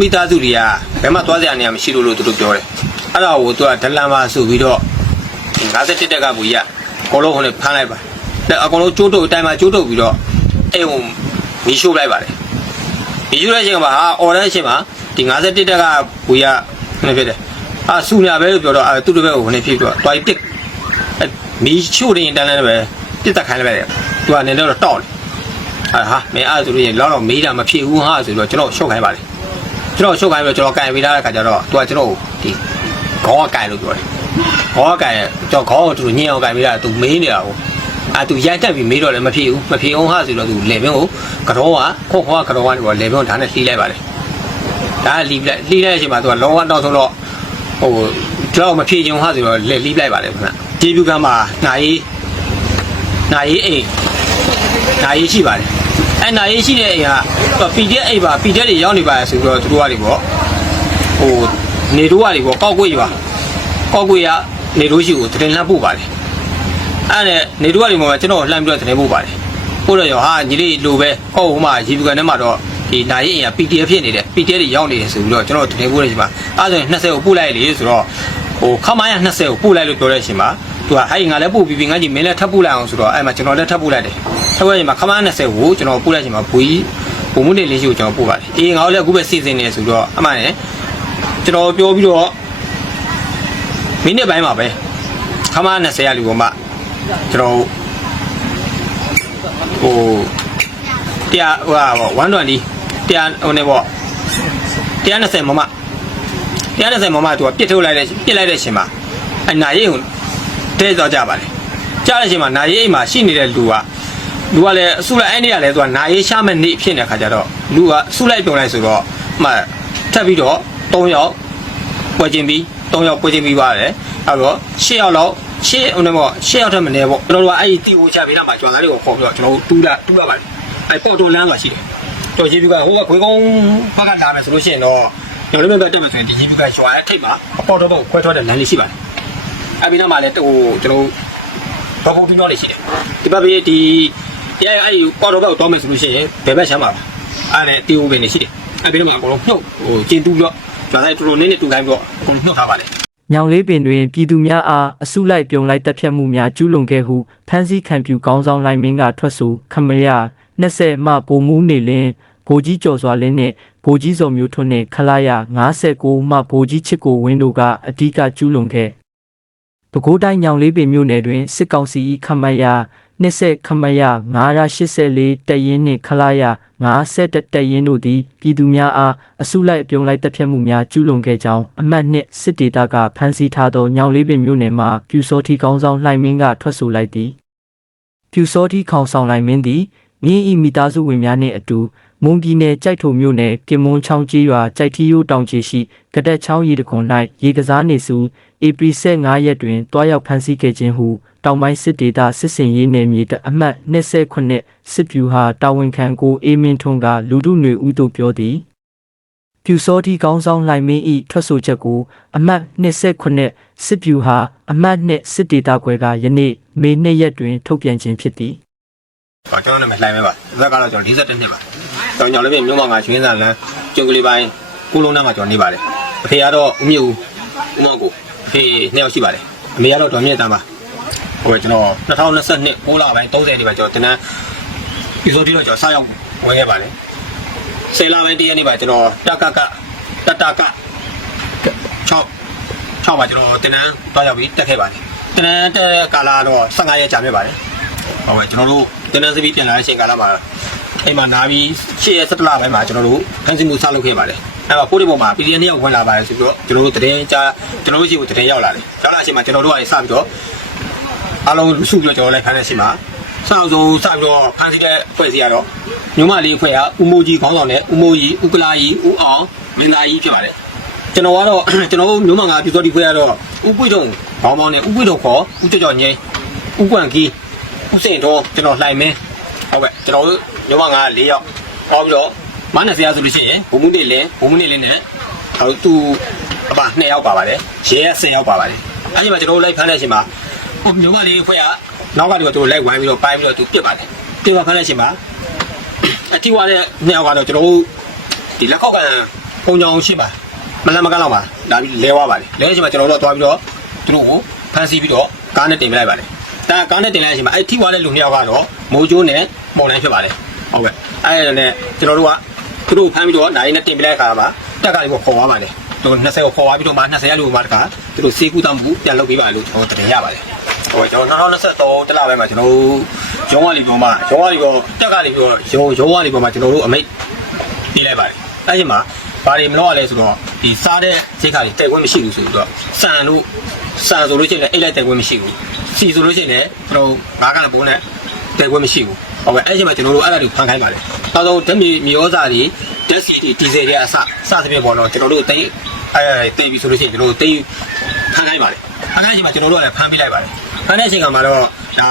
မိသားစုတွေကဘယ်မှသွားစရာနေရာမရှိလို့လို့သူတို့ပြောတယ်အဲ့ဒါကိုသူကဒလန်ပါဆိုပြီးတော့51တက်ကဘူကြီးကအကုန်လုံးဟိုနဲ့ဖမ်းလိုက်ပါတဲ့အကုန်လုံးကျိုးတုပ်အတိုင်းမှာကျိုးတုပ်ပြီးတော့အဲ့ဟိုမီးရှို့လိုက်ပါတယ်မီးရှို့တဲ့အချိန်မှာဟာအော်တဲ့အချိန်မှာဒီ51တက်ကဘူကြီးကဘယ်ဖြစ်တယ်အာစူညာပဲလို့ပြောတော့အဲသူတို့ဘက်ကိုဟိုနဲ့ဖြစ်ပြီးတော့တွားပြီးတစ်အဲ့မီးရှို့နေရင်တန်းတန်းပဲတစ်တက်ခိုင်းလိုက်တယ်သူကနေတော့တောက်တယ်အာဟာမင်းအဲ့ဒါဆိုလို့ရင်လောက်တော့မေးတာမဖြစ်ဘူးဟာဆိုတော့ကျွန်တော်ရှုပ်ခိုင်းပါလေ ကျွန်တော်ရှုပ်ခိုင်းပြီးတော့ကျွန်တော်ကန်ပေးထားတဲ့ခါကျတော့သူကကျွန်တော်ဒီခေါင်းကကန်လို့ပြောတယ်ခေါင်းကကန်ကျွန်တော်ခေါင်းကိုသူညင်အောင်ကန်ပေးတာသူမေးနေတာကိုအာသူရိုက်တက်ပြီးမေးတော့လည်းမဖြစ်ဘူးမဖြစ်အောင်ဟာဆိုတော့သူလေဘင်းကိုကတော့ကခေါခေါကကတော့ကနေပေါ့လေဘင်းကိုဒါနဲ့လှီးလိုက်ပါတယ်ဒါကလှီးလိုက်လှီးလိုက်တဲ့အချိန်မှာသူကလောကနောက်ဆုံးတော့ဟိုကျွန်တော်မဖြစ်ချင်ဟာဆိုတော့လေလှီးလိုက်ပါတယ်ခင်ဗျဒီပြုကမ်းမှာနှာရေးနှာရေးအိမ်နှာရေးရှိပါတယ် အဲ့နာရေးရှိတဲ့အိမ်ကပီတဲ့အိမ်ပါပီတဲ့တွေရောက်နေပါဆိုပြီးတော့သူတို့ကနေပေါ့ဟိုနေတို့ကနေပေါ့ကောက်ကွေးပါကောက်ကွေးကနေတို့ရှိကိုတင်လှမ်းပို့ပါတယ်အဲ့ဒါနေတို့ကနေပေါ့ကျွန်တော်လှမ်းပြီးတော့တင်ပို့ပါတယ်ပို့တော့ရောဟာညီလေးလိုပဲကောက်ဟိုမှာရေပူကန်ထဲမှာတော့ဒီနာရေးအိမ်က PDF ဖြစ်နေတယ် PDF တွေရောက်နေတယ်ဆိုပြီးတော့ကျွန်တော်တင်ပို့တဲ့အချိန်မှာအဲ့ဒါဆိုရင်20ကိုပို့လိုက်လေဆိုတော့ဟိုခမရ20ကိုပို့လိုက်လို့ပြောတဲ့အချိန်မှာ သူကဟဲ့ငါလည်းပို့ပြီးပြီငါကြီးမင်းလည်းထပ်ပို့လိုက်အောင်ဆိုတော့အဲ့မှာကျွန်တော်လည်းထပ်ပို့လိုက်တယ်ထပ်ပို့ရင်မှာခမရ20ကိုကျွန်တော်ပို့လိုက်ချိန်မှာဘူကြီးဘုံမှုနေလေးရှိကိုကျွန်တော်ပို့ပါတယ်အေးငါတို့လည်းအခုပဲစီစဉ်နေဆိုတော့အမှန်နဲ့ကျွန်တော်ပြောပြီးတော့မိနစ်ပိုင်းမှာပဲခမရ20ရလူပေါ်မှာကျွန်တော်ဟိုတရားဟိုဟာပေါ့120တရားဟိုနေပေါ့120မမ120မမသူကပြစ်ထုတ်လိုက်တဲ့ပြစ်လိုက်တဲ့ရှင်မှာအနာရိတ်ဟို တဲသွားကြပါလေကြားတဲ့ရှင်မှာနာရိတ်မှာရှိနေတဲ့လူကလူကလည်းအစုလိုက်အဲ့နေရလဲသူကနာရိတ်ရှာမဲ့နေဖြစ်နေတဲ့ခါကျတော့လူကစုလိုက်ပြုံလိုက်ဆိုတော့မှထပ်ပြီးတော့3ယောက်ပွဲချင်းပြီး3ယောက်ပွဲချင်းပြီးပါတယ်အဲ့တော့6ယောက်လောက်ရှေ့ဟိုနေပေါ့ရှေ့ရောက်တဲ့မနေပေါ့ကျွန်တော်တို့ကအဲ့ဒီတီအိုချပေးတာမှာကျွမ်းသားတွေကိုခေါ်ပြီးတော့ကျွန်တော်တို့တူးတာတူးရပါတယ်အဲ့ပေါ်တော်လမ်းဆိုတာရှိတယ်တော်ရေးပြီးကဟိုကခွေးကုန်းဘက်ကလာမယ်ဆိုလို့ရှိရင်တော့ကျွန်တော်တို့ဘက်တက်မယ်ဆိုရင်ဒီရေးပြီးကရွာရဲ့ထိပ်မှာအပေါ်တော်ဘက်ကိုခွဲထွက်တဲ့လမ်းလေးရှိပါတယ် အဲ့ဒီနောက်မှာလည်းဟိုကျွန်တော်ဘောပုံပြီးတော့လေးရှိတယ်ဒီဘက်ပြီးဒီရဲအဲ့ဒီပေါ်တော်ဘက်ကိုတောင်းမယ်ဆိုလို့ရှိရင်ဘယ်ဘက်ချမ်းပါပါအဲ့ဒါတီအိုပင်နေရှိတယ်အဲ့ဒီမှာအကုန်လုံးနှုတ်ဟိုကျင်းတူးပြီးတော့ကျွမ်းသားတော်တော်နည်းနည်းတူခိုင်းပြီးတော့အကုန်လုံးနှုတ်ထားပါတယ်ညောင်လေးပင်တွင်ပြည်သူများအားအစုလိုက်ပြုံလိုက်တပ်ဖြတ်မှုများကျူးလွန်ခဲ့ဟုဖမ်းဆီးခံပြူကောင်းဆောင်လိုက်မင်းကထွက်ဆိုခမရ20မှဗိုလ်မှူးနေလင်းဗိုလ်ကြီးကျော်စွာလင်းနှင့်ဗိုလ်ကြီးစော်မျိုးထွန်းနှင့်ခလာရ59မှဗိုလ်ကြီးချစ်ကိုဝင်းတို့ကအဓိကကျူးလွန်ခဲ့ ပဲခူးတိုင်းညောင်လေးပင်မြို့နယ်တွင်စစ်ကောင်စီ၏ခမရ20ခမရ984တရင်နှင့်ခလာရ90တရင်တို့သည်ပြည်သူများအားအစုလိုက်အပြုံလိုက်တပ်ဖြတ်မှုများကျူးလွန်ခဲ့ကြောင်းအမှတ်နှစ်စစ်ဒေသကဖမ်းဆီးထားသောညောင်လေးပင်မြို့နယ်မှပြူစောတိကောင်းဆောင်လှိုင်မင်းကထွက်ဆိုလိုက်သည်ပြူစောတိခေါင်ဆောင်လှိုင်မင်းသည်မြင်းဤမိသားစုဝင်များနှင့်အတူ မွန်ပြည်နယ်ကြိုက်ထုံမြို့နယ်ကင်မွန်ချောင်းကြီးရွာကြိုက်ထီယိုတောင်ကြီးရှိကတက်ချောင်းရီတခွန်၌ရေကစားနေစုဧပြီ15ရက်တွင်တွားရောက်ဖမ်းဆီးခဲ့ခြင်းဟုတောင်ပိုင်းစစ်ဒေသစစ်စင်ရေးနယ်မြေတအမှတ်29စစ်ဗျူဟာတာဝန်ခံကိုအေးမင်းထွန်းကလူထုຫນွေဦးတို့ပြောသည်ပြူစောတိကောင်းဆောင်လှိုင်မင်းဤထွက်ဆိုချက်ကိုအမှတ်29စစ်ဗျူဟာအမှတ်2စစ်ဒေတာခွဲကယနေ့မေ2ရက်တွင်ထုတ်ပြန်ခြင်းဖြစ်သည်။ကျွန်တော်နာမည်လှိုင်းမဲပါ။ဇက်ကတော့ကျွန်တော်42နှစ်ပါ။ ကျွန်တော်ညောင်လေးပြင်မြို့မှာငါရွှင်းစာလန်းကျုံကလေးပိုင်းကိုလုံးနားမှာကျွန်တော်နေပါတယ်။အဖေကတော့ဦးမြင့်ဦးဦးမောင်ကိုအဖေနှစ်ယောက်ရှိပါတယ်။အမေကတော့ဒေါ်မြင့်တန်းပါ။ဟိုကျွန်တော်2022 9လပိုင်း30နေ့ပါကျွန်တော်တင်တန်းဒီဆိုဒီတော့ကျွန်တော်စရောက်ဝင်ခဲ့ပါတယ်။10လပိုင်းတရက်နေ့ပါကျွန်တော်တကကတတက6 6ပါကျွန်တော်တင်တန်းတွားရောက်ပြီးတက်ခဲ့ပါတယ်။တင်တန်းတက်တဲ့ကာလတော့15ရက်ကြာမြင့်ပါတယ်။ဟုတ်ကဲ့ကျွန်တော်တို့တင်နန်းစပီးပြန်လာတဲ့အချိန်ကာလမှာ အိမ်မှာနာပြီးရှေ့ရက်17လပိုင်းမှာကျွန်တော်တို့ဖန်စီမှုစလုပ်ခဲ့ပါတယ်အဲ့မှာပို့တဲ့ပုံမှာ PDF နှစ်ယောက်ဝင်လာပါတယ်ဆိုပြီးတော့ကျွန်တော်တို့တရင်ကြားကျွန်တော်တို့ရှိကိုတရင်ရောက်လာတယ်ရောက်လာတဲ့အချိန်မှာကျွန်တော်တို့ကစပြီးတော့အားလုံးစုပြီးတော့ကျွန်တော်လည်းဖန်တဲ့အချိန်မှာစအောင်ဆုံးစပြီးတော့ဖန်စီတဲ့ဖွဲ့စည်းရတော့ညမလေးဖွဲ့ကဦးမိုးကြီးခေါင်းဆောင်နဲ့ဦးမိုးကြီးဦးကလာကြီးဦးအောင်မင်းသားကြီးဖြစ်ပါတယ်ကျွန်တော်ကတော့ကျွန်တော်တို့မျိုးမငါပြစောဒီဖွဲ့ရတော့ဦးပွေတုံခေါင်းပေါင်းနဲ့ဦးပွေတုံခေါ်ဦးကြော်ကြော်ငိမ့်ဦးကွမ်ကီးဥစဉ်တော့ကျွန်တော်လှိုင်မင်းဟုတ်ကဲ့ကျွန်တော်တို့ ညမငါ၄ယောက်ဟောပြီးတော့မနက်စရာဆိုလို့ရှိရင်ဘုံမှုနေလင်းဘုံမှုနေလင်းနဲ့ဟိုသူအပါ2ယောက်ပါပါတယ်ရဲ10ယောက်ပါပါတယ်အဲ့ဒီမှာကျွန်တော်တို့လိုက်ဖမ်းတဲ့အချိန်မှာဟိုညမလေးဖွဲ့ကနောက်ကတူသူတို့လိုက်ဝိုင်းပြီးတော့ပိုင်းပြီးတော့သူပြစ်ပါတယ်ပြစ်ပါဖမ်းတဲ့အချိန်မှာအတိဝါတဲ့2ယောက်ကတော့ကျွန်တော်တို့ဒီလက်ခောက်ကန်ပုံကြောင်ရှိပါမလန်မကန်းတော့ပါဒါပြီးလဲဝပါတယ်လဲရှိမှကျွန်တော်တို့ကသွားပြီးတော့သူတို့ကိုဖမ်းဆီးပြီးတော့ကားနဲ့တင်ပြလိုက်ပါတယ်ဒါကားနဲ့တင်လိုက်ရှိမှအဲ့ထိသွားတဲ့လူနှစ်ယောက်ကတော့မိုးကျိုးနဲ့ပုံလိုင်းဖြစ်ပါတယ် ဟုတ်ကဲ့အဲ့ဒါနဲ့ကျွန်တော်တို့ကသူတို့ဖမ်းပြီးတော့နိုင်နဲ့တင်ပြလိုက်ခါမှာတက်ကလေးကိုခေါ်သွားပါတယ်သူ20ကိုခေါ်သွားပြီးတော့မှ20ရလူမှတခါသူတို့စေကူတောင်းမှုပြန်လုပ်ပေးပါလို့ကျွန်တော်တင်ရပါတယ်ဟိုကျွန်တော်2023တလပိုင်းမှာကျွန်တော်ရုံးဝါလီပေါ်မှာရုံးဝါလီပေါ်တက်ကလေးပြီးတော့ရုံးရုံးဝါလီပေါ်မှာကျွန်တော်တို့အမိတ်ပြေးလိုက်ပါတယ်အဲ့ဒီမှာဘာတွေမလုပ်ရလဲဆိုတော့ဒီစားတဲ့ဈေးကတွေတိုက်ခွင့်မရှိဘူးဆိုတော့စံလို့စံဆိုလို့ရှိရင်လည်းအိတ်လိုက်တိုက်ခွင့်မရှိဘူးစီဆိုလို့ရှိရင်လည်းကျွန်တော်ငါးကလည်းပုံနဲ့တိုက်ခွင့်မရှိဘူး ဟုတ်ကဲ့အဲ့ဒီမှာကျွန်တော်တို့အဲ့ဒါတွေဖန်ခိုင်းပါတယ်နောက်ဆုံးဓာတ်မြေမြေဩဇာတွေဓာတ်စီတွေဒီဇယ်တွေအစစသဖြင့်ပေါ့နော်ကျွန်တော်တို့တိတ်အဲတိတ်ပြီဆိုလို့ရှိရင်ကျွန်တော်တို့တိတ်ဖန်ခိုင်းပါတယ်ဖန်ခိုင်းချိန်မှာကျွန်တော်တို့ကလည်းဖန်ပေးလိုက်ပါတယ်ဖန်တဲ့အချိန်ကမှတော့ဒါ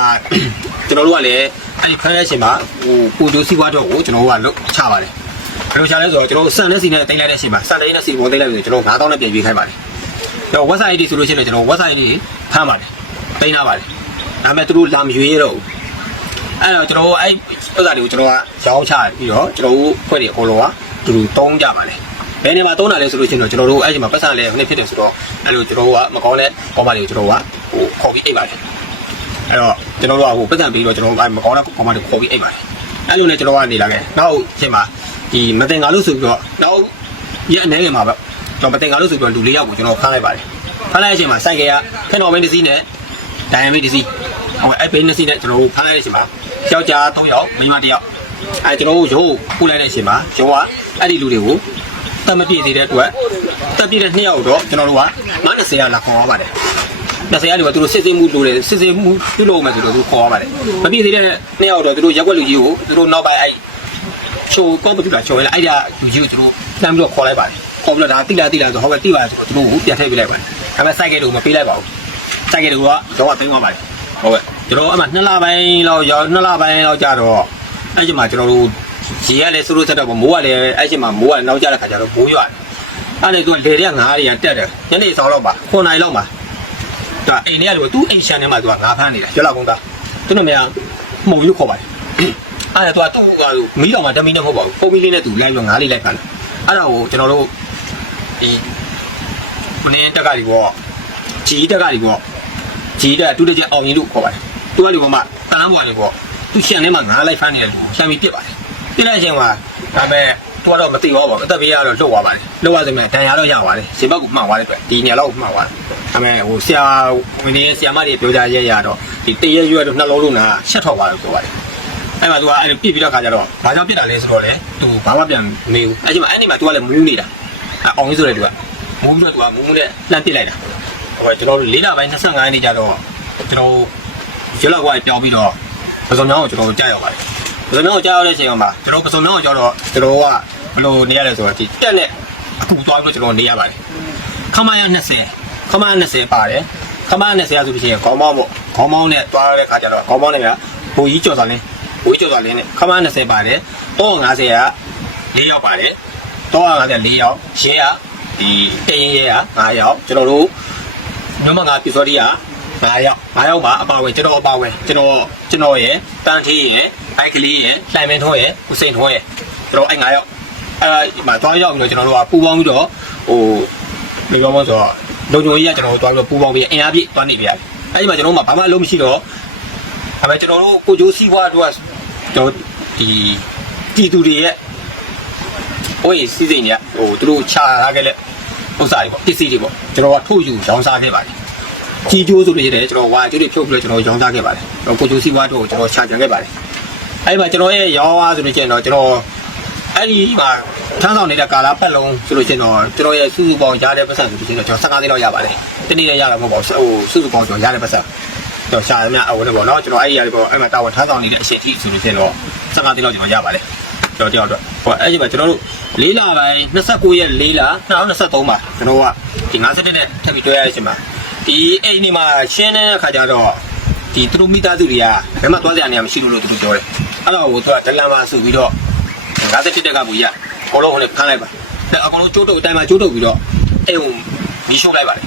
ကျွန်တော်တို့ကလည်းအဲ့ဒီဖန်တဲ့အချိန်မှာဟိုကိုကျိုးစီးပွားတော့ကိုကျွန်တော်တို့ကလုတ်ချပါတယ်ဘယ်လိုချလဲဆိုတော့ကျွန်တော်ဆန်နဲ့စီနဲ့တင်လိုက်တဲ့အချိန်မှာဆန်လေးနဲ့စီပုံတင်လိုက်ပြီးကျွန်တော်9000နဲ့ပြန်ရွေးခိုင်းပါတယ်။ကျွန်တော် website ID ဆိုလို့ရှိရင်ကျွန်တော် website ID ဖမ်းပါတယ်။တင်လာပါတယ်။ဒါပေမဲ့သူတို့လာမရွေးရတော့ဘူး။ အဲ့တော့ကျွန်တော်အဲ့ဥစ္စာတွေကိုကျွန်တော်ကရောင်းချပြီးတော့ကျွန်တော်တို့ဖွဲ့တွေအကုန်လုံးကသူတို့တုံးကြပါတယ်။ဘယ်နေမှာတုံးတာလဲဆိုလို့ရှိရင်တော့ကျွန်တော်တို့အဲ့ဒီမှာပတ်စံလေးခဏဖြစ်တယ်ဆိုတော့အဲ့လိုကျွန်တော်တို့ကမကောင်းတဲ့ကောမတွေကိုကျွန်တော်ကဟိုခေါ်ပြီးအိတ်ပါတယ်။အဲ့တော့ကျွန်တော်တို့ကဟိုပတ်စံပြီးတော့ကျွန်တော်တို့အဲ့မကောင်းတဲ့ကောမတွေကိုခေါ်ပြီးအိတ်ပါတယ်။အဲ့လိုနဲ့ကျွန်တော်ကနေလာခဲ့။နောက်အချိန်မှာဒီမတင်ကားလို့ဆိုပြီးတော့နောက်ရက်အနေငယ်မှာပဲကျွန်တော်မတင်ကားလို့ဆိုပြီးတော့လူလေးယောက်ကိုကျွန်တော်ဖမ်းလိုက်ပါတယ်ဖမ်းလိုက်တဲ့အချိန်မှာစိုက်ကရဖက်တော်မင်းတစ်စီးနဲ့ဒိုင်ယမင်းတစ်စီး ဟိုအဲ့ဘင်းတစ်စီးနဲ့ကျွန်တော်တို့ဖမ်းလိုက်တဲ့အချိန်မှာယောက်ျား၃ယောက်မိန်းမတစ်ယောက်အဲကျွန်တော်တို့ရုံးကိုပို့လိုက်တဲ့အချိန်မှာရုံးကအဲ့ဒီလူတွေကိုတတ်မပြည့်သေးတဲ့အတွက်တက်ပြည့်တဲ့နှစ်ယောက်တော့ကျွန်တော်တို့ကမ90ရာလာခေါ်ရပါတယ်20ရာလူကသူတို့စစ်စစ်မှုလုပ်တယ်စစ်စစ်မှုပြုလုပ်မယ်ဆိုတော့သူခေါ်ရပါတယ်မပြည့်သေးတဲ့နှစ်ယောက်တော့သူတို့ရက်ွက်လူကြီးကိုသူတို့နောက်ပိုင်းအဲ့ချိုကွန်ပျူတာချိုရလဲအဲ့ဒါယူကြီးကိုသူတို့တမ်းပြီးတော့ခေါ်လိုက်ပါတယ်ခေါ်ပြီးတော့ဒါတိလာတိလာဆိုဟုတ်ကဲ့တိပါဆိုတော့သူတို့ကိုပြန်ထည့်ပေးလိုက်ပါတယ်ဒါပေမဲ့စိုက်ကဲတို့မပေးလိုက်ပါဘူးစိုက်ကဲတို့ကတော့သိမ်းသွားပါတယ် ဟုတ်ကဲ့ကျွန်တော်အမှနှစ်လပိုင်းလောက်ရောက်နှစ်လပိုင်းလောက်ကြာတော့အဲ့ဒီမှာကျွန်တော်တို့ရေရလဲစလို့ဆက်တော့မိုးကလည်းအဲ့ဒီမှာမိုးကနောက်ကျတဲ့ခါကျတော့မိုးရွာတယ်အဲ့ဒီသူကလေတဲ့ငါးတွေကတက်တယ်ညနေဆောင်တော့ပါ9နိုင်လောက်ပါဒါအိမ်ထဲကလို့သူ့အိမ်ရှန်ထဲမှာသူကငါးဖမ်းနေတာကျွတ်လောက်ကုန်းသားသူတို့မရမှုံယူခေါ်ပါတယ်အဲ့ဒါသူကသူ့ကမီးတော်မှာဓမီနဲ့မဟုတ်ပါဘူးပုံမီလေးနဲ့သူလိုက်ပြီးငါးလေးလိုက်ဖမ်းတယ်အဲ့ဒါကိုကျွန်တော်တို့ဒီခုနင်းတက်ကတွေပေါ့ဂျီတက်ကတွေပေါ့ ဂျီတာတူတကျအောင်ရင်လို့ခေါ်ပါတယ်သူကလေပေါ်မှာတန်းပေါ်လေပေါ့သူရှန်ထဲမှာငါးလိုက်ဖမ်းနေတယ်ရှန်ပြီးပြစ်ပါတယ်ပြစ်တဲ့အချိန်မှာဒါမဲ့သူကတော့မသိတော့ပါဘူးအသက်ဘေးကတော့လွတ်သွားပါတယ်လွတ်သွားစမြဲဒဏ်ရာတော့ရပါတယ်ခြေဘက်ကိုမှန်သွားတဲ့အတွက်ဒီညလောက်မှန်သွားတယ်ဒါမဲ့ဟိုဆရာဝင်နေဆရာမတွေပြောကြရရတော့ဒီတရရွတ်တော့နှလုံးလုံးနာရှက်ထော်ပါလို့ပြောပါတယ်အဲ့မှာသူကအဲ့လိုပြစ်ပြီးတော့ခါကြတော့ဘာကြောင့်ပြစ်တာလဲဆိုတော့လေသူဘာမှပြန်မေးဘူးအဲ့ချိန်မှာအဲ့နေမှာသူကလည်းမူးနေတာအောင်ကြီးဆိုတဲ့သူကမူးပြီးတော့သူကမူးမူးနဲ့လှမ်းပြစ်လိုက်တာ ဟိုကျွန်တော်တို့၄လပိုင်း25ရက်နေ့ကျတော့ကျွန်တော်ရွက်လောက်ကွာပြောင်းပြီးတော့ပစုံမြောင်းကိုကျွန်တော်ကြားရောက်ပါတယ်ပစုံမြောင်းကိုကြားရောက်တဲ့အချိန်မှာကျွန်တော်ပစုံမြောင်းကိုကြောတော့ကျွန်တော်ကဘယ်လိုနေရလဲဆိုတော့ဒီတက်နဲ့အခုသွားပြီးတော့ကျွန်တော်နေရပါတယ်ခမရ20ခမရ20ပါတယ်ခမရ20ဆိုလို့ရှိရင်ခေါင်းမောင်းပေါ့ခေါင်းမောင်းနဲ့သွားရတဲ့ခါကျတော့ခေါင်းမောင်းနဲ့ကဘူကြီးကြော်သွားလင်းဝိကျော်တော်လင်းနဲ့ခမန်း20ပါတယ်350က4ယောက်ပါတယ်350 4ယောက်ရဲကဒီတရင်ရဲက5ယောက်ကျွန်တော်တို့ ညမငါပြစောတိက5ယောက်5ယောက်ပါအပါဝင်ကျွန်တော်အပါဝင်ကျွန်တော်ကျွန်တော်ရဲ့တန်သေးရဲ့အိုက်ကလေးရဲ့လှိုင်မင်းထွန်းရဲ့ဦးစိန်ထွန်းရဲ့ကျွန်တော်အဲ့5ယောက်အဲ့မှာတွားရောက်ပြီးတော့ကျွန်တော်တို့ကပူပေါင်းပြီးတော့ဟိုဘယ်လိုမှဆိုတော့လုံချုံကြီးကကျွန်တော်တို့တွားပြီးတော့ပူပေါင်းပြီးအင်အားပြည့်တွားနေပြရတယ်အဲ့ဒီမှာကျွန်တော်တို့မှဘာမှအလုပ်မရှိတော့ဒါပေမဲ့ကျွန်တော်တို့ကိုကျိုးစီးပွားတို့ကကျွန်တော်ဒီပြည်သူတွေရဲ့ဟိုစီးစိမ်တွေကဟိုသူတို့ခြာထားခဲ့တဲ့ ဥစ္စာတွေပေါ့ပစ္စည်းတွေပေါ့ကျွန်တော်ကထုတ်ယူရောင်းစားခဲ့ပါတယ်ကြီးကျိုးဆိုလို့ရတယ်ကျွန်တော်ဝါကျိုးတွေဖြုတ်ပြီးတော့ကျွန်တော်ရောင်းစားခဲ့ပါတယ်ကျွန်တော်ကိုကျိုးစီးပွားတို့ကိုကျွန်တော်ခြာကြံခဲ့ပါတယ်အဲ့ဒီမှာကျွန်တော်ရဲ့ရောင်းအားဆိုလို့ရှိရင်တော့ကျွန်တော်အဲ့ဒီမှာထမ်းဆောင်နေတဲ့ကာလာပတ်လုံးဆိုလို့ရှိရင်တော့ကျွန်တော်ရဲ့စုစုပေါင်းရတဲ့ပတ်စံဆိုလို့ရှိရင်တော့ကျွန်တော်15သိန်းလောက်ရပါတယ်တနေ့လည်းရတာမဟုတ်ပါဘူးဟိုစုစုပေါင်းကျွန်တော်ရတဲ့ပတ်စံတော့ရှာရမြအဝနဲ့ပေါ့နော်ကျွန်တော်အဲ့ဒီရတယ်ပေါ့အဲ့မှာတာဝန်ထမ်းဆောင်နေတဲ့အချိန်ထိဆိုလို့ရှိရင်တော့15တိလောက်ကျွန်တော်ရပါတယ်ကျွန် တော်တယောက်တော့ဟိုအဲ့ဒီမှာကျွန်တော်တို့၄လပိုင်း29ရက်၄လ2023မှာကျွန်တော်ကဒီ50နဲ့ထပ်ပြီးတွဲရတဲ့အချိန်မှာဒီအိမ်ဒီမှာရှင်းနေတဲ့ခါကျတော့ဒီသူတို့မိသားစုတွေကဘယ်မှသွားကြရနေမှမရှိလို့လို့သူတို့ပြောတယ်အဲ့တော့ဟိုသူကဒလန်မှာဆိုပြီးတော့50တက်ကဘူးရအကုန်လုံးဟိုနဲ့ဖမ်းလိုက်ပါအဲ့အကုန်လုံးကျိုးတုပ်အတိုင်းမှာကျိုးတုပ်ပြီးတော့အိမ်ကိုမီးရှို့လိုက်ပါတယ်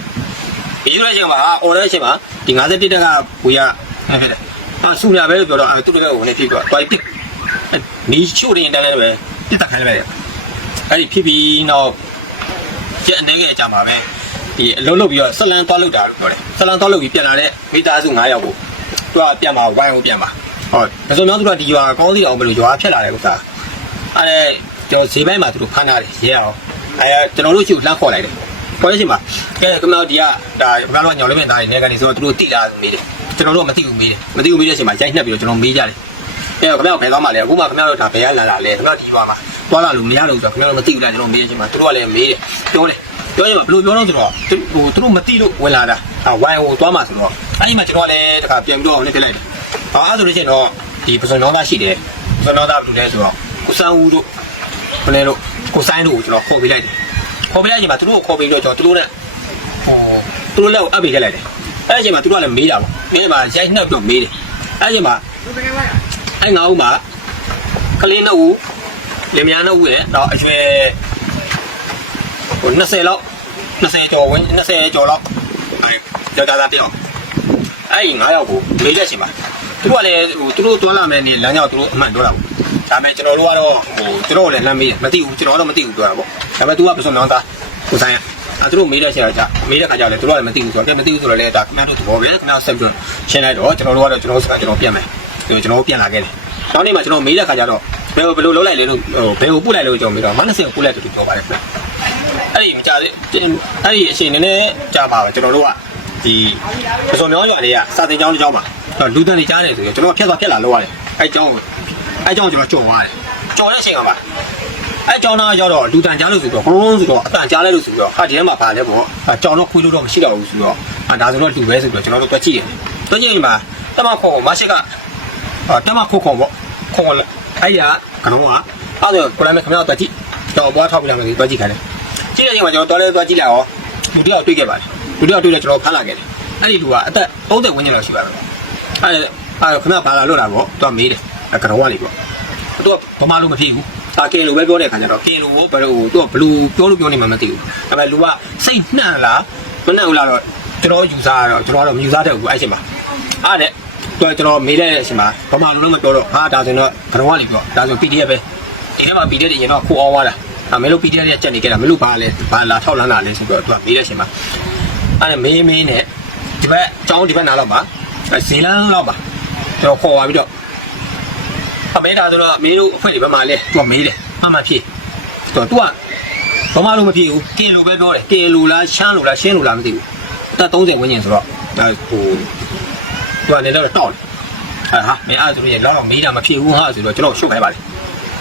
ဒီလိုတဲ့အချိန်မှာအော်တဲ့အချိန်မှာဒီ51တက်ကဘူရဖြစ်တယ်။အာဆူညာပဲလို့ပြောတော့အဲသူတို့ကဝင်နေဖြစ်တော့တွိုင်ပစ် မီးချို့ရင်တန်းလဲပဲပြစ်တက်ခိုင်းလိုက်တယ်။အဲ့ဒီဖြစ်ပြီးနောက် ကျက်အနေငယ်အကြမှာပဲဒီအလုံးလုံးပြီးတော့ဆက်လန်းသွားလို့တာလို့ပြောတယ်ဆက်လန်းသွားလို့ပြီးပြန်လာတဲ့မိသားစု9ယောက်ကိုသူကပြန်มาဝိုင်းကိုပြန်มาဟောဒါဆိုတော့သူကဒီရွာကောင်းစီအောင်ဘယ်လိုရွာဖြတ်လာတယ်ဥစ္စာအဲ့ဒါကျွန်တော်ဈေးပိုင်းမှာသူတို့ဖမ်းထားတယ်ရဲအောင်အဲကျွန်တော်တို့ရှိကိုလှမ်းခေါ်လိုက်တယ်ခေါ်ရချင်းမှာကဲကျွန်တော်ဒီကဒါဘကတော့ညောင်လေးပင်သားတွေနေကနေဆိုတော့သူတို့တိလာမေးတယ်ကျွန်တော်တို့မသိဘူးမေးတယ်မသိဘူးမေးတဲ့အချိန်မှာရိုက်နှက်ပြီးတော့ကျွန်တော်မေးကြတယ် အဲခင်ဗျားဘယ်သွားမှလဲအခုမှခင်ဗျားတို့ဒါဘယ်ကလာတာလဲခင်ဗျားဒီရွာမှာသွားလာလို့မရလို့ဆိုတော့ခင်ဗျားတို့မသိဘူးလားကျွန်တော်မေးချင်မှာသူတို့ကလည်းမေးတယ်ပြောတယ်ပြောရင်ဘယ်လိုပြောတော့ဆိုတော့သူဟိုသူတို့မသိလို့ဝင်လာတာဟာဝိုင်းဟိုသွားမှဆိုတော့အဲ့ဒီမှာကျွန်တော်လည်းတခါပြန်ပြီးတော့အောင်လေးပြလိုက်တယ်ဟာအဲ့ဆိုလို့ရှိရင်တော့ဒီပစုံနောသားရှိတယ်ပစုံနောသားဘယ်လိုလဲဆိုတော့ကိုစန်းဦးတို့ဘယ်လဲလို့ကိုဆိုင်တို့ကိုကျွန်တော်ခေါ်ပေးလိုက်တယ်ခေါ်ပေးလိုက်ချိန်မှာသူတို့ကိုခေါ်ပေးပြီးတော့ကျွန်တော်သူတို့နဲ့ဟိုသူတို့လည်းအပ်ပေးခဲ့လိုက်တယ်အဲ့ဒီချိန်မှာသူတို့ကလည်းမေးတာပေါ့မေးမှာရိုက်နှက်ပြီးတော့မေးတယ်အဲ့ဒီချိန်မှာ အဲ့ငါ့ဦးမှာကလေးနှစ်ဦးလင်မယားနှစ်ဦးရဲ့တော့အရွယ်ဟို20လောက်20ကျော်ဝင်20ကျော်လောက်အဲ့ကြောက်ကြတာပြောက်အဲ့ဒီ9ယောက်ကိုမေးတဲ့ချိန်မှာသူတို့ကလည်းဟိုသူတို့တွန်းလာမယ်နေလမ်းကြောင်းသူတို့အမှန်ပြောတာပေါ့ဒါပေမဲ့ကျွန်တော်တို့ကတော့ဟိုသူတို့လည်းလမ်းမေးတယ်မသိဘူးကျွန်တော်တော့မသိဘူးပြောတာပေါ့ဒါပေမဲ့ तू ကပစုံနောင်းသားကိုဆိုင်အဲ့သူတို့မေးတဲ့ချိန်ကကြာမေးတဲ့ခါကျလည်းသူတို့ကလည်းမသိဘူးဆိုတော့မသိဘူးဆိုတော့လည်းဒါခင်ဗျားတို့သဘောပဲခင်ဗျားဆက်ပြီးရှင်းလိုက်တော့ကျွန်တော်တို့ကတော့ကျွန်တော်စကားကျွန်တော်ပြန်မယ် ကျွန်တော်ပြန်လာခဲ့တယ်နောက်နေ့မှာကျွန်တော်မေးတဲ့ခါကျတော့ဘယ်ကိုဘယ်လိုလုပ်လိုက်လဲလို့ဟိုဘယ်ကိုပို့လိုက်လို့ကျွန်တော်မေးတော့မနစ်စင်ကိုပို့လိုက်တယ်လို့ပြောပါတယ်ခင်ဗျအဲ့ဒီမကြသေးအဲ့ဒီအချိန်နည်းနည်းကြာပါပဲကျွန်တော်တို့ကဒီပစုံမြောင်းရွာလေးကစာတင်ကျောင်းတစ်ကျောင်းမှာလူတန်းနေကြားနေဆိုရင်ကျွန်တော်ဖြတ်သွားဖြတ်လာလောက်ရတယ်အဲ့ကျောင်းကိုအဲ့ကျောင်းကျွန်တော်ကြော်သွားတယ်ကြော်တဲ့အချိန်ကပါအဲ့ကျောင်းသားရောက်တော့လူတန်းကြားလို့ဆိုတော့ဘလုံးဆိုတော့အတန်ကြားလိုက်လို့ဆိုတော့ဟာဒီထဲမှာပါလဲပေါ့ကြောင်တော့ခွေးလို့တော့မရှိတော့ဘူးဆိုတော့ဟာဒါဆိုတော့လူပဲဆိုတော့ကျွန်တော်တို့တွက်ကြည့်တယ်တွက်ကြည့်ရင်မှာတမခေါ်မရှိကအာ တမခုခုံပေါ့ခုံလာအဲ့ရကတော့ကအဲ့ဒါကိုလည်းခင်ဗျားတို့ကြည့်တော့ဘွားထောက်ပြလာမယ်တွားကြည့်ခိုင်းတယ်ကြည့်တဲ့ချိန်မှာကျွန်တော်တော်လေးတွားကြည့်လိုက်ရောလူတယောက်တွေ့ခဲ့ပါတယ်လူတယောက်တွေ့တယ်ကျွန်တော်ဖမ်းလာခဲ့တယ်အဲ့ဒီလူကအသက်30ဝန်းကျင်လောက်ရှိပါမယ်အဲ့အဲ့ခင်ဗျားဘာလာလို့လာပေါ့သူကမေးတယ်အဲ့ကတော့ကနေပေါ့သူကဘာမှလို့မဖြစ်ဘူးတာကင်လိုပဲပြောတဲ့ခါကျတော့ကင်လိုဘယ်လိုသူကဘလူပြောလို့ပြောနေမှမသိဘူးဒါပေမဲ့လူကစိတ်နှံ့လားမနှံ့ဘူးလားတော့ကျွန်တော်ယူစားတော့ကျွန်တော်ကတော့မယူစားတတ်ဘူးအဲ့ချိန်မှာအားတဲ့ တော့ကျွန်တော်မေးတဲ့အချိန်မှာဘာမှလုံးလုံးမပြောတော့ဟာဒါဆိုတော့ဘယ်တော့မှပြောဒါဆို PDF ပဲဒီထဲမှာ PDF တွေရင်တော့ခိုးအောင်သွားတာအမေလို့ PDF ရဲ့ချက်နေကြတာမလို့ဘာလဲဘာလာထောက်လန်းတာလဲဆိုတော့သူကမေးတဲ့အချိန်မှာအဲ့ဒါမေးမေးနဲ့ဒီဘက်အကြောင်းဒီဘက်နားတော့ပါဇေလန်းတော့ပါကျွန်တော်ခေါ်သွားပြီးတော့အမေဒါဆိုတော့မေးလို့အဖွဲ့တွေဘက်မှာလဲသူကမေးတယ်မှန်မှဖြေတော့သူကဘာမှလုံးမဖြေဘူးကင်လိုပဲပြောတယ်ကင်လိုလားရှမ်းလိုလားရှင်းလိုလားမသိဘူးတက်30ဝန်းကျင်ဆိုတော့ဒါဟို သူကနေတော့တောက်တယ်အဲဟာမင်းအဲ့ဒါဆိုရင်လောက်တော့မေးတာမဖြစ်ဘူးဟာဆိုတော့ကျွန်တော်ရှုပ်ခိုင်းပါလေ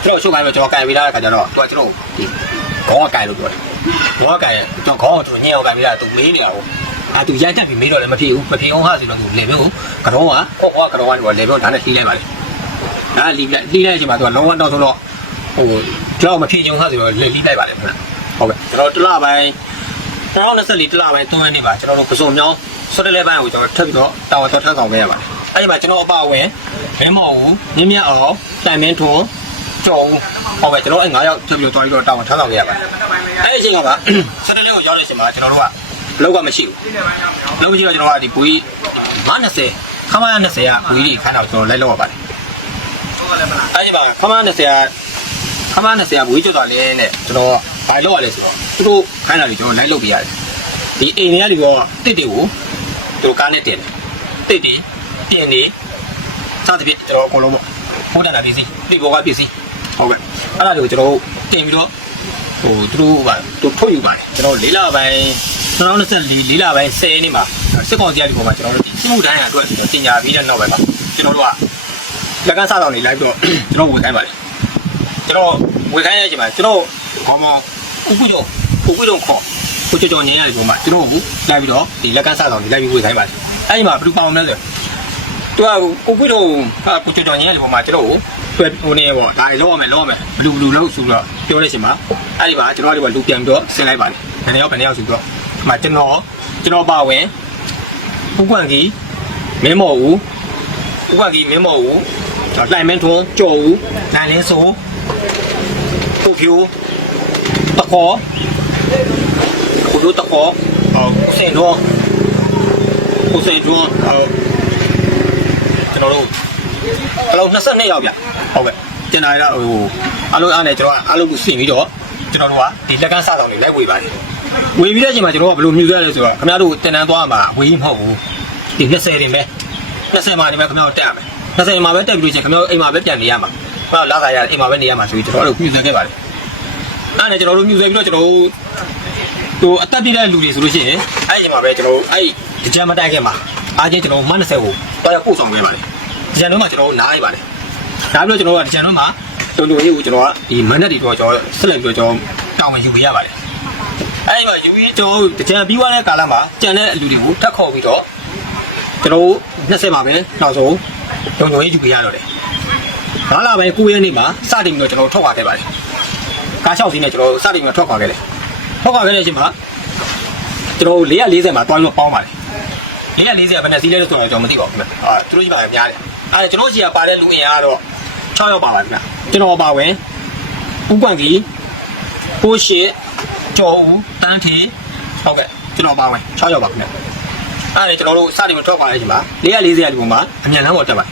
ကျွန်တော်ရှုပ်ခိုင်းတော့ကျွန်တော်ကန်ပေးလာတဲ့ခါကျတော့သူကကျွန်တော်ဒီခေါင်းကကန်လို့ပြောတယ်ခေါင်းကကန်ကျွန်တော်ခေါင်းကသူညင်အောင်ကန်ပေးတာသူမေးနေတာကိုအဲသူရိုက်တက်ပြီးမေးတော့လည်းမဖြစ်ဘူးမဖြစ်အောင်ဟာဆိုတော့သူလေမျိုးကတော့ကခေါခေါကတော့ကနေလေမျိုးဒါနဲ့လှီးလိုက်ပါလေအဲလှီးလိုက်လှီးလိုက်ချိန်မှာသူကလုံးဝတော့ဆိုတော့ဟိုကျွန်တော်မဖြစ်ချင်ဟာဆိုတော့လေလှီးလိုက်ပါလေဟုတ်ကဲ့ကျွန်တော်တလပိုင်း2024တလပိုင်း3ရက်နေ့ပါကျွန်တော်တို့ပစုံမြောင်း ဆွတ်တဲ့လဲပိုင်းကိုကျွန်တော်ထပ်ပြီးတော့တာဝန်တော်ထပ်ဆောင်ခဲ့ရပါတယ်အဲ့ဒီမှာကျွန်တော်အပအဝင်မင်းမော်ဦးမြင်းမြတ်အောင်တိုင်မင်းထွန်းကျော်ဦးဟုတ်ကဲ့ကျွန်တော်အဲ့9ယောက်ထပ်ပြီးတော့တော်ပြီးတော့တာဝန်ထမ်းဆောင်ခဲ့ရပါတယ်အဲ့ဒီအချိန်ကပါဆွတ်တဲ့လဲကိုရောက်တဲ့အချိန်မှာကျွန်တော်တို့ကလောက်ကမရှိဘူးလောက်မရှိတော့ကျွန်တော်ကဒီဘူကြီး90ခမရ90ကဘူကြီးခန်းတော့ကျွန်တော်လိုက်လောက်ရပါတယ်အဲ့ဒီမှာခမရ90ကခမရ90ကဘူကြီးကျော်တော်လဲနဲ့ကျွန်တော်ဘာလောက်ရလဲဆိုတော့သူတို့ခိုင်းတာတွေကျွန်တော်လိုက်လောက်ပြရတယ်ဒီအိမ်တွေကဒီတော့တစ်တွေကို သူတို့ကားနဲ့တင်တယ်တစ်တွေပြင်နေစသဖြင့်ကျွန်တော်အကုန်လုံးပေါ့ဖိုးတန်တာပစ္စည်းတစ်ဘောကပစ္စည်းဟုတ်ကဲ့အဲ့ဒါတွေကိုကျွန်တော်တင်ပြီးတော့ဟိုသူတို့ကသူထုတ်ယူပါတယ်ကျွန်တော်လေးလပိုင်း2024လေးလပိုင်း10ရက်နေ့မှာစစ်ကောင်စီကဒီပေါ်မှာကျွန်တော်တို့ဒီစစ်မှုတိုင်းအတွက်တင်ညာပြီးတဲ့နောက်ပိုင်းမှာကျွန်တော်တို့ကလက်ကစားတော်နေလိုက်ပြီးတော့ကျွန်တော်ဝေခိုင်းပါတယ်ကျွန်တော်ဝေခိုင်းတဲ့အချိန်မှာကျွန်တော်ခေါမောဥပ္ပယောဥပ္ပယောခေါ် ကိုကြော်ကြော်ငင်းရတဲ့ပုံမှာကျွန်တော်ကိုလိုက်ပြီးတော့ဒီလက်ကစားဆောင်ဒီလိုက်ပြီးဝေခိုင်းပါတယ်အဲ့ဒီမှာဘယ်သူပေါအောင်လဲဆိုသူကကိုကွေးတော့ဟာကိုကြော်ကြော်ငင်းရတဲ့ပုံမှာကျွန်တော်ကိုဆွဲဟိုနေပေါ့ဒါလောက်ရမယ်လောက်ရမယ်ဘလူဘလူလောက်ဆိုတော့ပြောတဲ့အချိန်မှာအဲ့ဒီမှာကျွန်တော်ကဒီမှာလူပြန်ပြီးတော့ဆင်းလိုက်ပါတယ်ဘယ်နှယောက်ဘယ်နှယောက်ဆိုတော့ဒီမှာကျွန်တော်ကျွန်တော်ပါဝင်ဥကွမ်ကြီးမင်းမော်ဦးဥကွမ်ကြီးမင်းမော်ဦးလှိုင်မင်းထွန်းကြော်ဦးနိုင်လင်းစိုးကိုဖြူတခေါ်ကို တို့တခေါ်ကိုစင်တော့ကိုစင်တော့ကျွန်တော်တို့အလုံး22ယောက်ဗျဟုတ်ကဲ့တင်လာရတော့ဟိုအလုံးအားနဲ့ကျွန်တော်ကအလုံးကိုစင်ပြီးတော့ကျွန်တော်တို့ကဒီလက်ကန်းစားဆောင်တွေလိုက်ဝေပါတယ်ဝေပြီးတဲ့အချိန်မှာကျွန်တော်ကဘယ်လိုမြူရလဲဆိုတော့ခင်ဗျားတို့တင်တန်းသွားမှာဝေးမဟုတ်ဘူးဒီ20တင်ပဲ20မှာနေမှာခင်ဗျားတို့တက်ရမယ်20မှာပဲတက်ပြီးလို့ချင်းခင်ဗျားတို့အိမ်မှာပဲပြန်နေရမှာခင်ဗျားတို့လာခါရအိမ်မှာပဲနေရမှာဆိုပြီးကျွန်တော်တို့မြူဆွဲခဲ့ပါတယ်အဲ့ဒါနဲ့ကျွန်တော်တို့မြူဆွဲပြီးတော့ကျွန်တော်တို့ ဟိုအသက်ပြည့်တဲ့လူတွေဆိုလို့ရှိရင်အဲ့ဒီအချိန်မှာပဲကျွန်တော်တို့အဲ့ဒီကြမ်းမတိုက်ခဲ့မှာအားချင်းကျွန်တော်မတ်20ကိုတော့ရပို့ဆောင်ခဲ့ပါတယ်ဒီကြမ်းတော့မှကျွန်တော်တို့နားရပါတယ်နားပြီးတော့ကျွန်တော်တို့ကဒီကြမ်းတော့မှတုံတုံလေးကိုကျွန်တော်ကဒီမန်နက်တွေတော့ကျွန်တော်ဆက်လက်ပြီးတော့ကျွန်တော်တောင်းဝင်ယူပေးရပါတယ်အဲ့ဒီမှာယူပြီးကျွန်တော်တို့တကြံပြီးသွားတဲ့ကာလမှာကြံတဲ့အလူတွေကိုတက်ခေါ်ပြီးတော့ကျွန်တော်တို့20မှာပဲနောက်ဆုံးလုံလုံရေးယူပြရတော့တယ်။ဘာလာပဲ9ရက်နေ့မှာစတင်ပြီးတော့ကျွန်တော်ထွက်ခွာခဲ့ပါတယ်။ကားလျှောက်စီးနဲ့ကျွန်တော်စတင်ပြီးတော့ထွက်ခွာခဲ့တယ်။ ထွက်ခွာခဲ့တဲ့အချိန်မှာကျွန်တော်440မှာတွိုင်းလို့ပေါင်းပါတယ်။440ကဘယ်နဲ့စီးလဲလို့ဆိုတော့ကျွန်တော်မသိပါဘူးခင်ဗျ။အာသူတို့ကြီးပါပဲများတယ်။အဲ့ဒါကျွန်တော်ကြီးကပါတဲ့လူအင်အားကတော့6ရောက်ပါပါခင်ဗျ။ကျွန်တော်ပါဝင်ဥကွန်ကြီးကိုရှိကျော်ဦးတန်းထေဟုတ်ကဲ့ကျွန်တော်ပါဝင်6ရောက်ပါခင်ဗျအဲ့ဒါကျွန်တော်တို့စတင်မထွက်ပါတဲ့အချိန်မှာ440ရာဒီပုံမှာအမြန်လမ်းပေါ်တက်ပါတယ်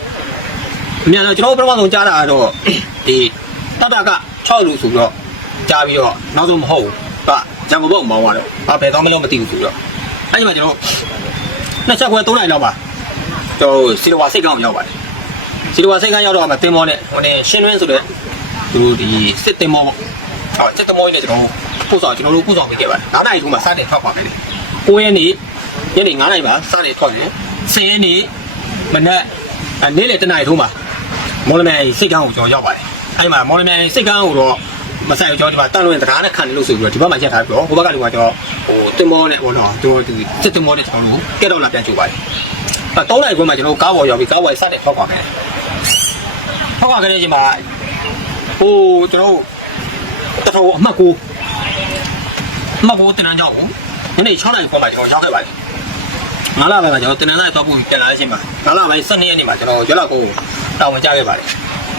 အမြန်လမ်းကျွန်တော်တို့ပထမဆုံးကြားတာကတော့ဒီတတက6လူဆိုပြီးတော့ကြားပြီးတော့နောက်ဆုံးမဟုတ်ဘူး ကဂျံကိုဘုတ်မောင်းသွားတယ်ဘာဘယ်တော့မှလည်းမသိဘူးဆိုတော့အဲ့ဒီမှာကျွန်တော်နှစ်ချက်ခွဲ3နိုင်လောက်ပါကျွန်တော်စီလဝါစိတ်ကောင်းရောက်ပါတယ်စီလဝါစိတ်ကောင်းရောက်တော့မှတင်မောနဲ့ဟိုနေရှင်းတွင်းဆိုတဲ့သူတို့ဒီစစ်တင်မောပေါ့ဟုတ်စစ်တမောကြီးနဲ့ကျွန်တော်ပို့ဆောင်ကျွန်တော်တို့ပို့ဆောင်ပေးခဲ့ပါတယ်။9နိုင်ထုံးမှာစတင်ထွက်ပါမယ်လေ။9ရက်နေ့ညနေ9နိုင်မှာစတင်ထွက်တယ်။10ရက်နေ့မနက်အဲနေ့လေတနိုင်ထုံးမှာမော်လမြိုင်စိတ်ကန်းကိုကျွန်တော်ရောက်ပါတယ်။အဲဒီမှာမော်လမြိုင်စိတ်ကန်းကိုတော့ မဆိုင်ဘူးကျွန်တော်ဒီမှာတန်လွင်တကားနဲ့ခံနေလို့ဆိုပြီးတော့ဒီဘက်မှာရက်ထားပြီးတော့ဟိုဘက်ကလူကကျွန်တော်ဟိုတင်မောနဲ့ဟိုတော့ကျွန်တော်ဒီစစ်တင်မောနဲ့ကျွန်တော်တို့ကဲတော့လာပြန်ကြိုပါတယ်။အဲ3နိုင်ခွဲမှာကျွန်တော်ကားပေါ်ရောက်ပြီးကားပေါ်စတင်ထွက်ပါမယ်။ထွက်ပါခဲ့တဲ့အချိန်မှာဟိုကျွန်တော်တို့တထောအမှတ်ကိုအမှတ်ကိုတင်နန်းကြောက်ကိုညနေ6နာရီခွဲမှာကျွန်တော်ရောက်ခဲ့ပါတယ်ငါးလပိုင်းမှာကျွန်တော်တင်နန်းသားသွားဖို့ပြန်လာတဲ့အချိန်မှာငါးလပိုင်း12ရက်နေ့မှာကျွန်တော်ရွက်လောက်ကိုတာဝန်ကျခဲ့ပါတယ်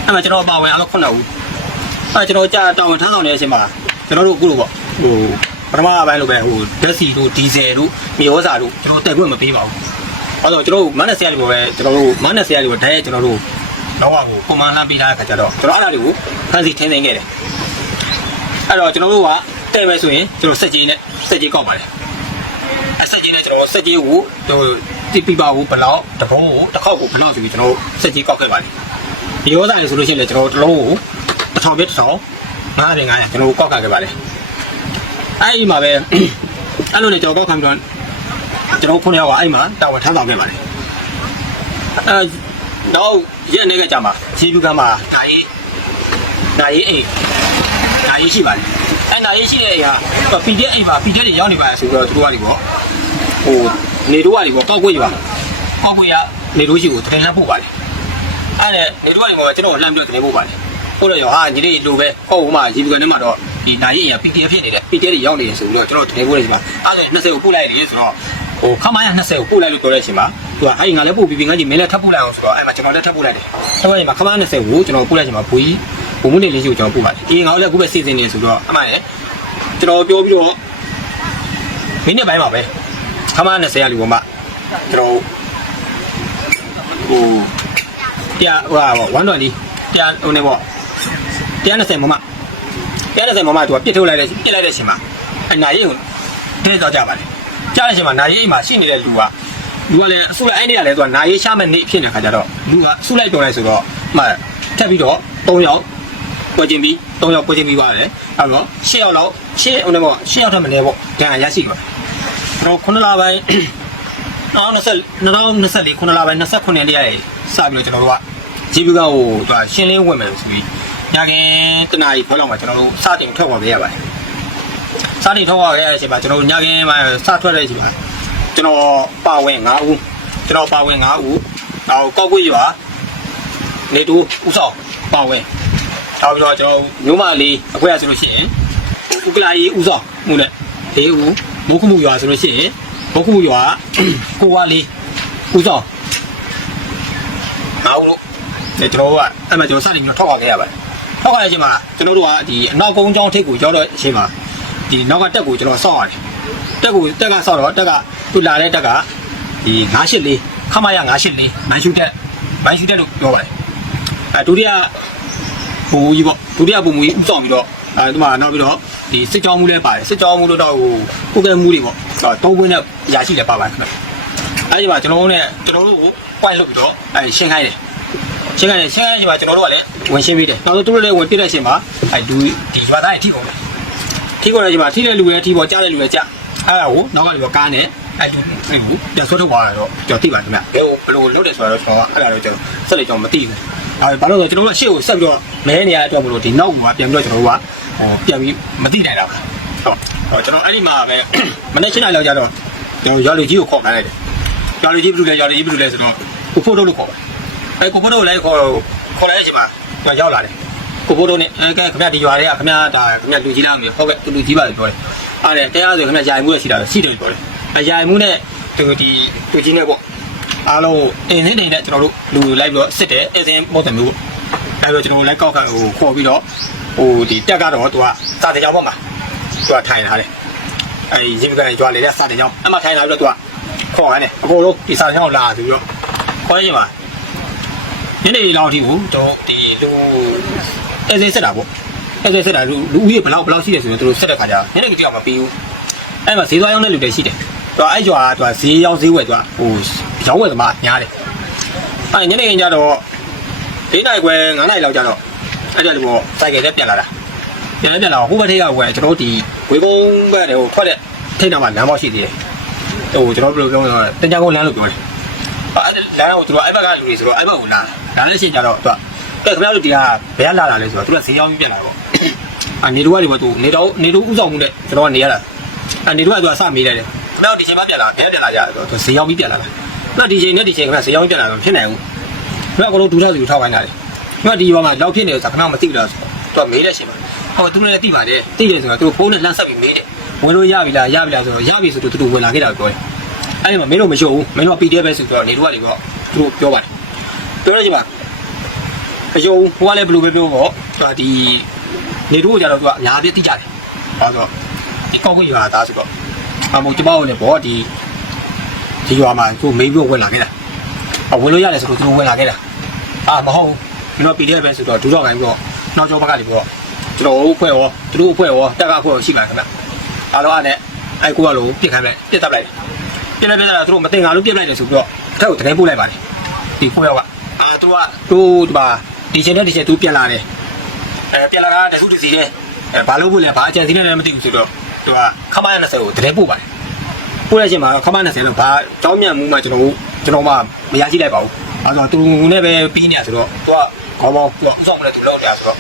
အဲ့မှာကျွန်တော်ပါဝင်အားလုံး9ဦး အဲ့ကျွန်တော်ကြာတာဝန်ထမ်းဆောင်နေတဲ့အချိန်မှာကျွန်တော်တို့အခုလိုပေါ့ဟိုပထမပိုင်းလိုပဲဟိုဓာတ်စီတို့ဒီဇယ်တို့မြေဩဇာတို့ကျွန်တော်တက်ခွင့်မပေးပါဘူးအဲ့တော့ကျွန်တော်တို့မနက်ဆရာတွေပဲကျွန်တော်တို့မနက်ဆရာတွေဓာတ်ရဲ့ကျွန်တော်တို့တော့ဟိုကွန်မန်လှမ်းပေးထားတဲ့ခါကျတော့ကျွန်တော်အဲ့ဒါတွေကိုဖန်စီထင်းသိမ်းခဲ့တယ်အဲ့တော့ကျွန်တော်တို့ကတဲ့ပဲဆိုရင်ကျွန်တော်စက်ကြီးနဲ့စက်ကြီးကောက်ပါတယ်အစက်ကြီးနဲ့ကျွန်တော်စက်ကြီးကိုဟိုတိပိပါကိုဘလောက်တဘုံကိုတစ်ခေါက်ကိုဘလောက်ဆိုပြီးကျွန်တော်စက်ကြီးကောက်ခဲ့ပါတယ်ဒီရောစားလေဆိုလို့ရှိရင်လည်းကျွန်တော်တစ်လုံးကို တစ်ထောင်ပြတစ်ထောင်900 900ကျွန်တော်ကောက်ခဲ့ပါတယ်အဲ့ဒီမှာပဲအဲ့လိုနဲ့ကျွန်တော်ကောက်ခံပြီးတော့ကျွန်တော်ခုနှစ်ယောက်ကအဲ့မှာတာဝန်ထမ်းဆောင်ခဲ့ပါတယ်အဲတော့ရက်နေကြကြမှာခြေပြူကမှာဒါရေးဒါရေးအိမ်နာရေးရှိပါတယ်အဲနာရေးရှိတဲ့အိမ်ကပီတဲ့အိမ်မှာပီတဲ့တွေရောက်နေပါဆိုတော့သူတို့ကဒီပေါ့ဟိုနေတို့ကဒီပေါ့ကောက်ကွေးပါကောက်ကွေးကနေတို့ရှိကိုတင်လှမ်းပို့ပါတယ်အဲ့ဒါနေတို့ကဒီပေါ့ကျွန်တော်လှမ်းပြီးတော့တင်ပို့ပါတယ် ဟုတ်တယ်ရောဟာညီလေးလိုပဲဟောဟိုမှာဒီဘက်ကနေမှာတော့ဒီနာရေးအိမ်ကပီတဲ့ဖြစ်နေတယ်ပီတဲ့တွေရောက်နေတယ်ဆိုပြီးတော့ကျွန်တော်တင်ပို့နေချိန်မှာအဲ့ဒါ20ကိုပို့လိုက်ရတယ်ဆိုတော့ဟိုခမရ20ကိုပို့လိုက်လို့ပြောတဲ့အချိန်မှာသူကဟဲ့ငါလည်းပို့ပြီးပြီငါကြီးမင်းလည်းထပ်ပို့လိုက်အောင်ဆိုတော့အဲ့မှာကျွန်တော်လည်းထပ်ပို့လိုက်တယ်ထပ်ပို့ရင်မှာခမရ20ကိုကျွန်တော်ပို့လိုက်ချိန်မှာဘူကြီးဘုံမနေလေးရှိကိုကျွန်တော်ပို့ပါတယ်အေးငါတို့လည်းအခုပဲစီစဉ်နေဆိုတော့အမှန်ရယ်ကျွန်တော်ပြောပြီးတော့မိနစ်ပိုင်းပါပဲခမ20ရာလူပေါ်မှာကျွန်တော်ဟိုတရားဟိုဟာပေါ့120တရားဟိုနေပေါ့ 120မမ120မမသူကပြစ်ထုတ်လိုက်တဲ့ပြစ်လိုက်တဲ့အချိန်မှာအနာရီကိုတဲတော့ကြပါတယ်ကြားတဲ့အချိန်မှာနာရီအိမ်မှာရှိနေတဲ့လူကလူကလည်းအဆုလိုက်အဲ့နေရလဲသူကနာရီရှာမဲ့နေဖြစ်နေတဲ့ခါကျတော့လူကအဆုလိုက်ပြောလိုက်ဆိုတော့မှထပ်ပြီးတော့3ယောက်ပွဲချင်းပြီး၃ယောက်ပွဲချင်းပြီးသွားတယ်အဲ့တော့၈ယောက်လောက်၈ဟိုနေပေါ့၈ယောက်ထက်မနည်းပေါ့ဒဏ်ရာရရှိသွားတယ်တော့9လပိုင်း2020 2024 9လပိုင်း29ရက်နေ့ရစပြီးတော့ကျွန်တော်တို့ကဂျီဘီကဟိုသူကရှင်းလင်းဝင်မယ်ဆိုပြီး ညခင်တနာရီခွဲလောက်မှာကျွန်တော်တို့စတင်ထွက်သွားခဲ့ရပါတယ်စတင်ထွက်သွားခဲ့ရတဲ့အချိန်မှာကျွန်တော်တို့ညခင်မှာစထွက်တဲ့အချိန်မှာကျွန်တော်ပါဝင်9ဦးကျွန်တော်ပါဝင်9ဦးနောက်ကောက်ကွေးရွာနေတူဦးဆောင်ပါဝင်နောက်ပြီးတော့ကျွန်တော်မျိုးမလေးအခွဲရဆိုလို့ရှိရင်ဥကလာကြီးဥဆောင်မှုနဲ့လေးဦးမိုးခမှုရွာဆိုလို့ရှိရင်မိုးခမှုရွာကိုဝါလေးဥဆောင်နောက်လို့ဒီကျွန်တော်ကအဲ့မှာကျွန်တော်စတင်ပြီးတော့ထောက်ပါခဲ့ရပါတယ် ထောက်ပါတဲ့အချိန်မှာကျွန်တော်တို့ကဒီအနောက်ကုန်းကျောင်းထိပ်ကိုရောက်တော့အချိန်မှာဒီနောက်ကတက်ကိုကျွန်တော်စောက်ရတယ်တက်ကိုတက်ကစောက်တော့တက်ကသူလာတဲ့တက်ကဒီ984ခမရ984မိုင်းရှူတက်မိုင်းရှူတက်လို့ပြောပါတယ်အဲဒုတိယဘူကြီးပေါ့ဒုတိယဘူမူကြီးဥဆောင်ပြီးတော့အဲဒီမှာနောက်ပြီးတော့ဒီစစ်ကြောမှုလည်းပါတယ်စစ်ကြောမှုတို့တော့ဟိုကုကဲမှုတွေပေါ့အဲသုံးခွင်းနဲ့အရာရှိလည်းပါပါတယ်ခင်ဗျအဲဒီမှာကျွန်တော်တို့နဲ့ကျွန်တော်တို့ကို point လုပ်ပြီးတော့အဲရှင်းခိုင်းတယ် ရှင်းခိုင်းတယ်ရှင်းခိုင်းချိန်မှာကျွန်တော်တို့ကလည်းဝင်ရှင်းပေးတယ်နောက်ဆုံးသူတို့လည်းဝင်ပြတဲ့အချိန်မှာအဲဒီဒီရွာသားတွေထိကုန်တယ်ထိကုန်တဲ့အချိန်မှာထိတဲ့လူရဲ့ထိပေါ်ကြားတဲ့လူရဲ့ကြားအဲ့ဒါကိုနောက်ကနေတော့ကားနဲ့အဲ့ဒီအဲ့ဒီပြန်ဆွဲထုတ်သွားတာတော့ကျွန်တော်သိပါတယ်ခင်ဗျဘယ်လိုဘယ်လိုလုပ်တယ်ဆိုတော့ကျွန်တော်အဲ့ဒါတော့ကျွန်တော်ဆက်လက်ကျွန်တော်မသိဘူးအဲဘာလို့လဲကျွန်တော်တို့ရှေ့ကိုဆက်ပြီးတော့မဲနေရတဲ့အတွက်မလို့ဒီနောက်ကပြန်ပြီးတော့ကျွန်တော်တို့ကဟိုပြန်ပြီးမသိနိုင်တာပါဟုတ်ကျွန်တော်အဲ့ဒီမှာပဲမနေ့ရှင်းနိုင်လောက်ကြတော့ကျွန်တော်ရွာလူကြီးကိုခေါ်ခိုင်းလိုက်တယ်ရွာလူကြီးဘယ်လိုလဲရွာလူကြီးဘယ်လိုလဲဆိုတော့ကိုဖိုးတို့လို့ခေါ်ပါတယ် အဲကိုဖိုးတို့လည်းခေါ်ခေါ်လိုက်တဲ့အချိန်မှာကျွန်တော်ရောက်လာတယ်ကိုဖိုးတို့နဲ့အဲကဲခင်ဗျဒီရွာတွေကခင်ဗျဒါခင်ဗျလူကြီးလားမဟုတ်ကဲ့သူလူကြီးပါလို့ပြောတယ်အားတယ်တရားဆိုခင်ဗျယာယီမှုရရှိတာရှိတယ်ပြောတယ်အယာယီမှုနဲ့သူဒီသူကြီးနဲ့ပေါ့အားလုံးအင်းစင်းနေနဲ့ကျွန်တော်တို့လူလိုက်ပြီးတော့စစ်တယ်အင်းစင်းပုံစံမျိုးပေါ့အဲတော့ကျွန်တော်လိုက်ကောက်ခါကိုခေါ်ပြီးတော့ဟိုဒီတက်ကတော့သူကစာတင်ကြောင်းပေါ့မှာသူကထိုင်လာတယ်အဲရင်းကနေကြွားလေတဲ့စာတင်ကြောင်းအမှထိုင်လာပြီးတော့သူကခေါ်ခိုင်းတယ်အကုန်လုံးဒီစာတင်ကြောင်းလာဆိုပြီးတော့ခေါ်ရရင်ပါ ညနေလောက်အထိကိုတော့ဒီလူအဲစင်းစစ်တာပေါ့အဲစင်းစစ်တာလူလူဦးရေဘယ်လောက်ဘယ်လောက်ရှိတယ်ဆိုရင်သူတို့စစ်တဲ့ခါကျညနေကတည်းကမပြီးဘူးအဲ့မှာဈေးသွားရောင်းတဲ့လူတွေရှိတယ်။သူကအဲ့ကျွာကသူကဈေးရောင်းဈေးဝယ်သူကဟိုရောင်းဝယ်သမားများတယ်။အဲ့ညနေခင်းကျတော့၄နိုင်ခွဲ9နိုင်လောက်ကျတော့အဲ့ကြလူပေါ့စိုက်ကယ်နဲ့ပြန်လာတာ။ပြန်လဲပြန်လာတော့ဟိုဘက်ထိပ်ကဝယ်ကျွန်တော်တို့ဒီဝေကုန်းဘက်တွေကိုထွက်တဲ့ထိပ်နာမှာလမ်းမောက်ရှိသေးတယ်။ဟိုကျွန်တော်ဘယ်လိုပြောလဲတင်ကြကုန်းလမ်းလို့ပြောတယ်။ အဲ့လမ်းကိုသူတို့အဲ့ဘက်ကလူတွေဆိုတော့အဲ့ဘက်ကိုလာလာတဲ့ချိန်ကျတော့သူကကဲခင်ဗျားတို့ဒီကဘယ်ကလာတာလဲဆိုတော့သူကဈေးရောင်းပြီးပြန်လာတော့အာနေတော့ကနေပေါ့သူနေတော့နေတော့ဥဆောင်မှုနဲ့ကျွန်တော်ကနေရတာအနေတို့ကသူကစမေးလိုက်တယ်။ခင်ဗျားဒီချိန်မှပြန်လာပြန်ပြန်လာကြတယ်ဆိုတော့ဈေးရောက်ပြီးပြန်လာတာ။ခင်ဗျားဒီချိန်နဲ့ဒီချိန်ခင်ဗျားဈေးရောက်ပြီးပြန်လာတော့ဖြစ်နိုင်ဘူး။ခင်ဗျားကတော့ဒူးထောက်စီကိုထောက်ခိုင်းတာလေ။ခင်ဗျားဒီဘောမှာလောက်ဖြစ်နေလို့ဆိုခင်ဗျားမသိဘူးလားဆိုတော့သူကမေးတဲ့ချိန်မှာဟောသူလည်းသိပါတယ်။သိတယ်ဆိုတော့သူဖုန်းနဲ့လှမ်းဆက်ပြီးမေးတယ်။ဝင်လို့ရပြီလားရပြီလားဆိုတော့ရပြီဆိုတော့သူတို့ဝင်လာခဲ့တာပြောတယ်။ အဲ့ဒီမှာမင်းတို့မရှုပ်ဘူးမင်းတို့က PDF ပဲဆိုတော့နေတို့ကနေပေါ့သူတို့ပြောပါတယ်။ပြောတဲ့ချိန်မှာအယုံဟိုကလည်းဘယ်လိုပဲပြောပေါ့သူကဒီနေတို့ကကြတော့သူကအများကြီးသိကြတယ်။ဘာလို့ဒီကောက်ခွင့်ရွာသားဆိုတော့အမို့ကျမတို့လည်းဘောဒီဒီရွာမှာသူမိန်းပြောဝင်လာခဲ့တာအဝင်လို့ရတယ်ဆိုတော့သူဝင်လာခဲ့တာအာမဟုတ်ဘူးကျွန်တော် PDF ပဲဆိုတော့ဒူးတော့ခိုင်းပြီးတော့နောက်ကျောဘက်ကနေပြီးတော့ကျွန်တော်တို့အဖွဲ့ရောသူတို့အဖွဲ့ရောတက်ကအဖွဲ့ရောရှိပါခင်ဗျအားလုံးအားနဲ့အဲကိုကလို့ပြစ်ခိုင်းလိုက်ပြစ်တပ်လိုက် ပြစ်လိုက်ပြစ်တာသူတို့မတင်ငါလို့ပြစ်လိုက်တယ်ဆိုပြီးတော့အထက်ကိုတကယ်ပို့လိုက်ပါတယ်ဒီကိုရောကအာသူကသူဒီမှာဒီချိန်နဲ့ဒီချိန်သူပြန်လာတယ်အဲပြန်လာတာတစုတစီတဲ့အဲဘာလို့ပို့လဲဘာအကြံစီးနေလဲမသိဘူးဆိုတော့သူကခမိုင်း20ကိုတကယ်ပို့ပါတယ်ပို့ရချင်းမှာခမ20လို့ဘာကြောင်းမြန်မှုမှကျွန်တော်တို့ကျွန်တော်မှမရရှိလိုက်ပါဘူး။အဲဆိုသူနဲ့ပဲပြီးနေရဆိုတော့သူကခေါင်းပေါင်းသူကဥဆောင်မလဲသူလောက်နေရဆိုတော့